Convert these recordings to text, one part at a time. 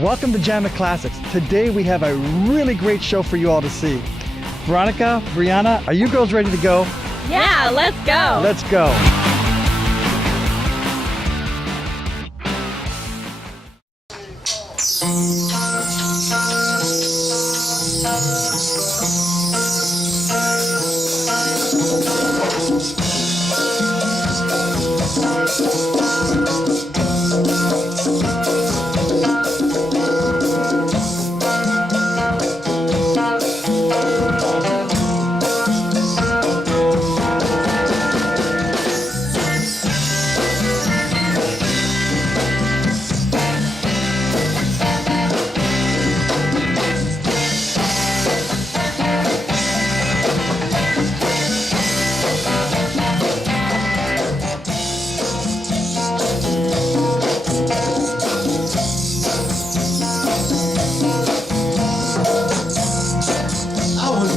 Welcome to Jam of Classics. Today we have a really great show for you all to see. Veronica, Brianna, are you girls ready to go? Yeah, let's go. Let's go.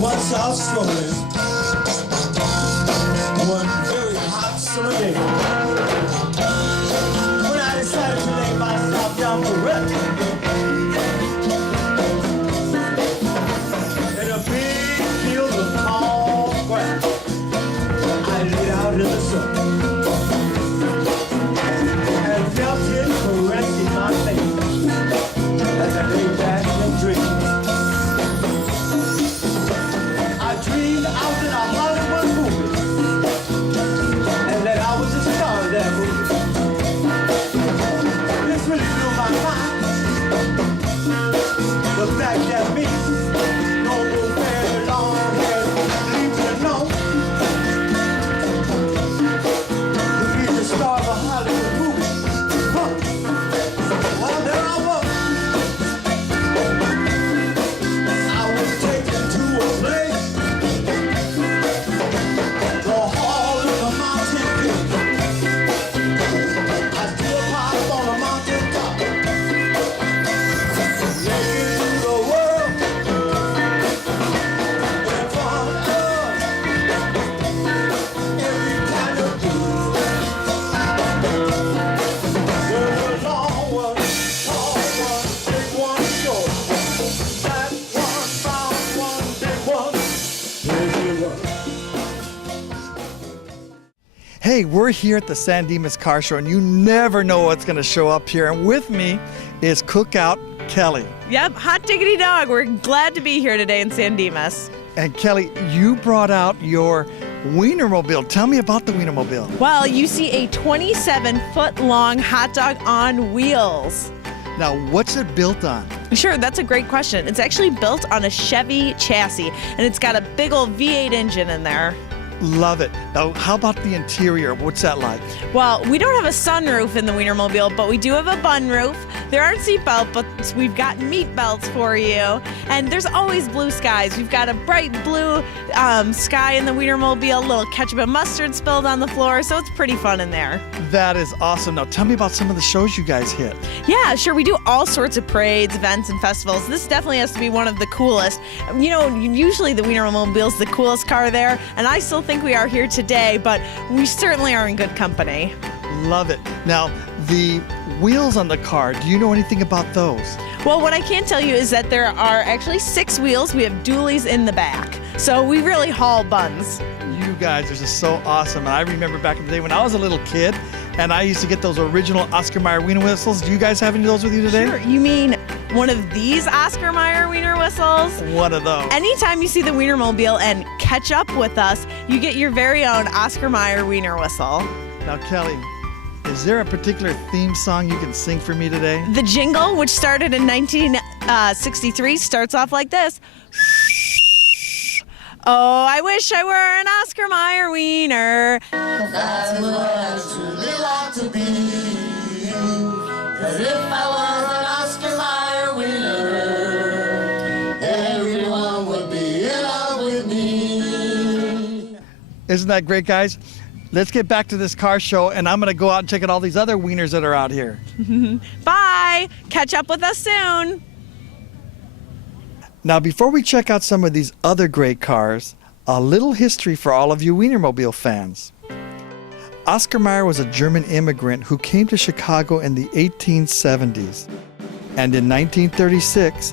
Once out strolling one very hot summer day when I decided to lay myself down for rest in a big field of tall grass. I laid out in the sun and felt it caressing my face as I lay back and dreamed. Out in a Hollywood movie, and that I was a star of that movie. This really blew my mind. The fact that me, no old very long hair, leave it alone, to be the star of a Hollywood movie. Well, there I was. I was taken to a place. Hey, we're here at the San Dimas Car Show, and you never know what's going to show up here. And with me is Cookout Kelly. Yep, hot diggity dog. We're glad to be here today in San Dimas. And Kelly, you brought out your Wienermobile. Tell me about the Wienermobile. Well, you see a 27-foot-long hot dog on wheels. Now, what's it built on? Sure, that's a great question. It's actually built on a Chevy chassis, and it's got a big old V8 engine in there. Love it. Now, how about the interior? What's that like? Well, we don't have a sunroof in the Wienermobile, but we do have a bun roof. There aren't seatbelts, but we've got meat belts for you. And there's always blue skies. We've got a bright blue sky in the Wienermobile, a little ketchup and mustard spilled on the floor, so it's pretty fun in there. That is awesome. Now, tell me about some of the shows you guys hit. Yeah, sure. We do all sorts of parades, events, and festivals. This definitely has to be one of the coolest. You know, usually the Wienermobile's the coolest car there, and I still think we are here today, but we certainly are in good company. Love it. Now, the wheels on the car, do you know anything about those? Well, what I can tell you is that there are actually 6 wheels. We have dualies in the back, so we really haul buns. You guys are just so awesome. And I remember back in the day when I was a little kid, and I used to get those original Oscar Mayer Wiener whistles. Do you guys have any of those with you today? Sure. You mean one of these Oscar Mayer Wiener whistles? One of those. Anytime you see the Wienermobile and catch up with us, you get your very own Oscar Mayer Wiener whistle. Now, Kelly, is there a particular theme song you can sing for me today? The jingle, which started in 1963, starts off like this. Oh, I wish I were an Oscar Mayer Wiener. That's what I truly like to be. 'Cause if I was an Oscar Mayer winner, everyone would be in love with me. Isn't that great, guys? Let's get back to this car show, and I'm going to go out and check out all these other wieners that are out here. Bye. Catch up with us soon. Now, before we check out some of these other great cars, a little history for all of you Wienermobile fans. Oscar Mayer was a German immigrant who came to Chicago in the 1870s. And in 1936,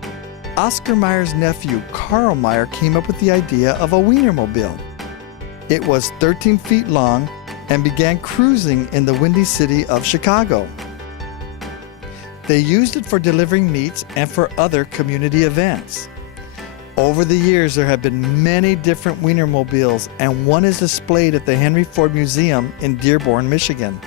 Oscar Mayer's nephew, Carl Mayer, came up with the idea of a Wienermobile. It was 13 feet long and began cruising in the Windy City of Chicago. They used it for delivering meats and for other community events. Over the years, there have been many different Wienermobiles, and one is displayed at the Henry Ford Museum in Dearborn, Michigan.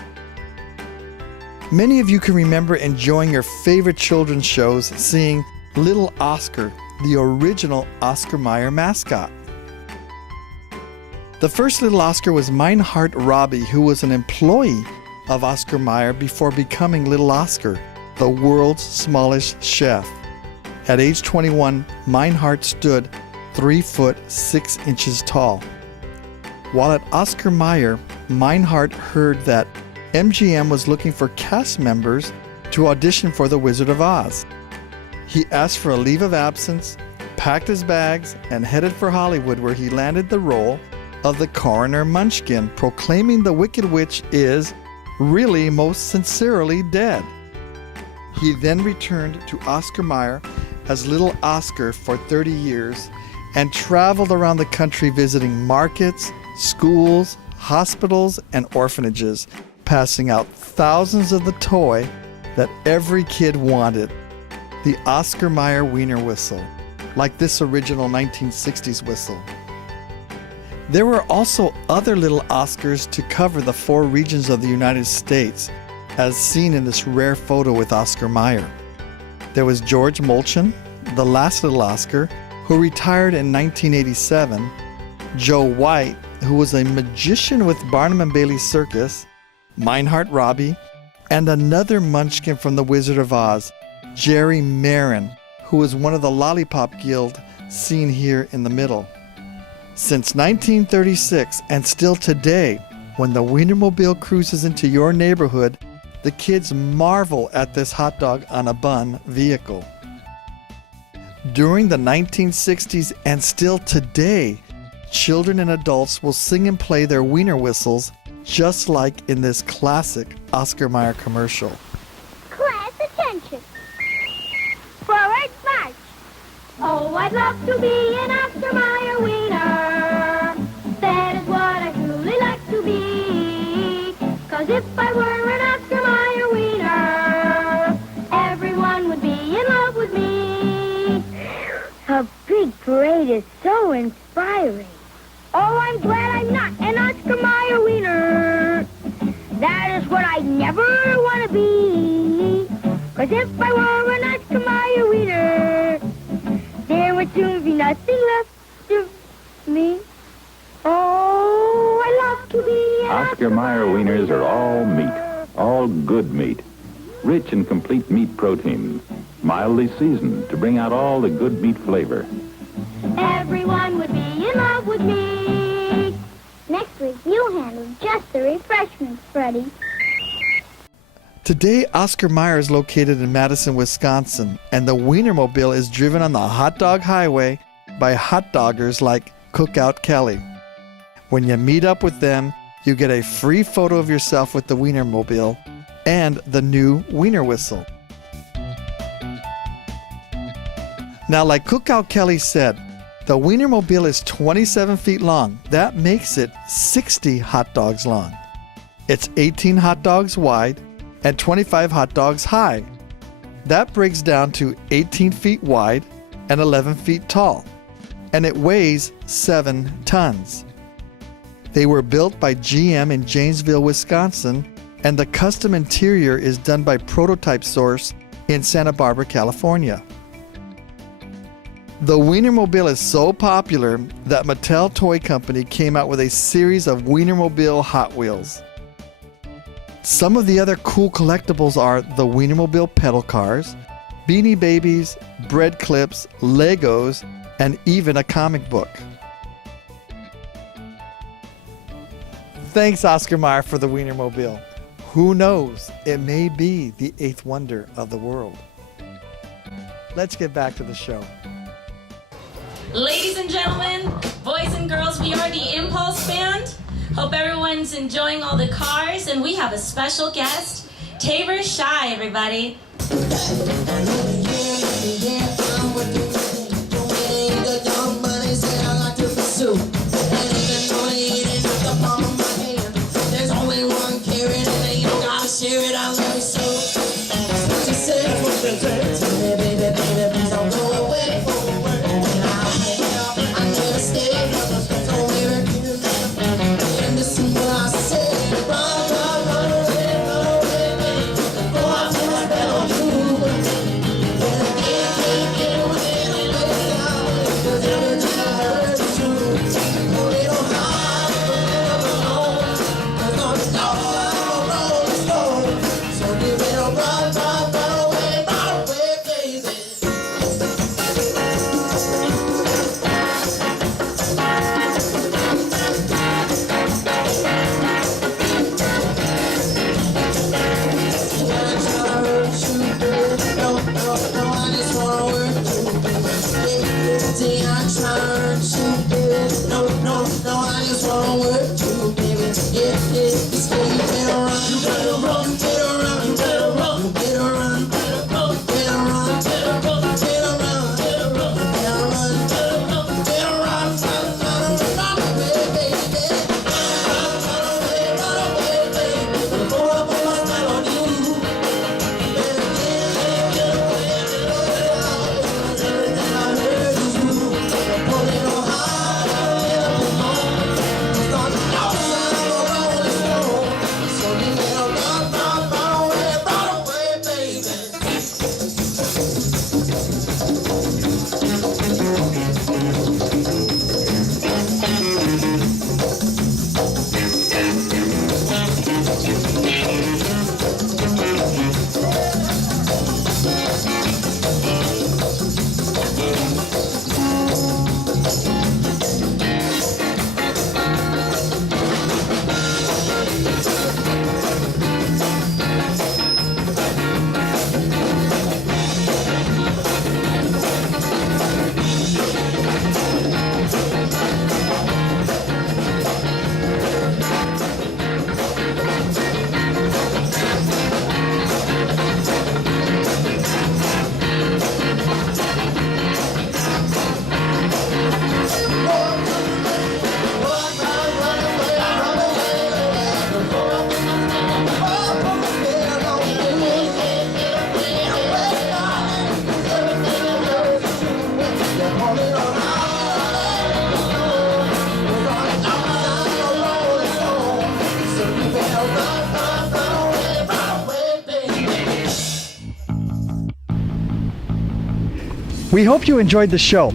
Many of you can remember enjoying your favorite children's shows, seeing Little Oscar, the original Oscar Mayer mascot. The first Little Oscar was Meinhard Robbie, who was an employee of Oscar Mayer before becoming Little Oscar, the world's smallest chef. At age 21, Meinhard stood 3 foot 6 inches tall. While at Oscar Mayer, Meinhard heard that MGM was looking for cast members to audition for The Wizard of Oz. He asked for a leave of absence, packed his bags, and headed for Hollywood, where he landed the role of the Coroner Munchkin, proclaiming the Wicked Witch is really most sincerely dead. He then returned to Oscar Mayer as Little Oscar for 30 years and traveled around the country visiting markets, schools, hospitals, and orphanages, passing out thousands of the toy that every kid wanted, the Oscar Mayer Wiener Whistle, like this original 1960s whistle. There were also other Little Oscars to cover the 4 regions of the United States, as seen in this rare photo with Oscar Mayer. There was George Molchen, the last Little Oscar, who retired in 1987, Joe White, who was a magician with Barnum and Bailey Circus, Meinhard Robbie, and another Munchkin from The Wizard of Oz, Jerry Marin, who was one of the Lollipop Guild seen here in the middle. Since 1936 and still today, when the Wienermobile cruises into your neighborhood, the kids marvel at this hot dog on a bun vehicle. During the 1960s and still today, children and adults will sing and play their wiener whistles just like in this classic Oscar Mayer commercial. Class attention. Forward march. Oh, I'd love to be an Oscar Mayer wiener. That is what I truly like to be. 'Cause if I were an Oscar Mayer wiener, everyone would be in love with me. A big parade is so inspiring. Oh, I'm glad I'm not an Oscar Mayer wiener. That is what I never want to be. 'Cause if I were an Oscar Mayer wiener, there would soon be nothing left of me. Oh, I love to be an Oscar Mayer wieners are all meat, all good meat, rich and complete meat protein, mildly seasoned to bring out all the good meat flavor. Everyone would be in love with me. Next week, you handle just the refreshments, Freddie. Today, Oscar Mayer is located in Madison, Wisconsin, and the Wienermobile is driven on the hot dog highway by hot doggers like Cookout Kelly. When you meet up with them, you get a free photo of yourself with the Wienermobile and the new Wiener Whistle. Now, like Cookout Kelly said, the Wienermobile is 27 feet long. That makes it 60 hot dogs long. It's 18 hot dogs wide and 25 hot dogs high. That breaks down to 18 feet wide and 11 feet tall, and it weighs 7 tons. They were built by GM in Janesville, Wisconsin, and the custom interior is done by Prototype Source in Santa Barbara, California. The Wienermobile is so popular that Mattel Toy Company came out with a series of Wienermobile Hot Wheels. Some of the other cool collectibles are the Wienermobile pedal cars, Beanie Babies, bread clips, Legos, and even a comic book. Thanks, Oscar Mayer, for the Wienermobile. Who knows, it may be the 8th wonder of the world. Let's get back to the show. Ladies and gentlemen, boys and girls, we are the Impulse Band. Hope everyone's enjoying all the cars, and we have a special guest, Tabor Shy, everybody. We hope you enjoyed the show.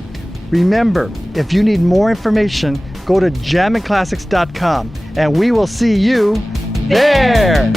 Remember, if you need more information, go to jammin'classics.com and we will see you there.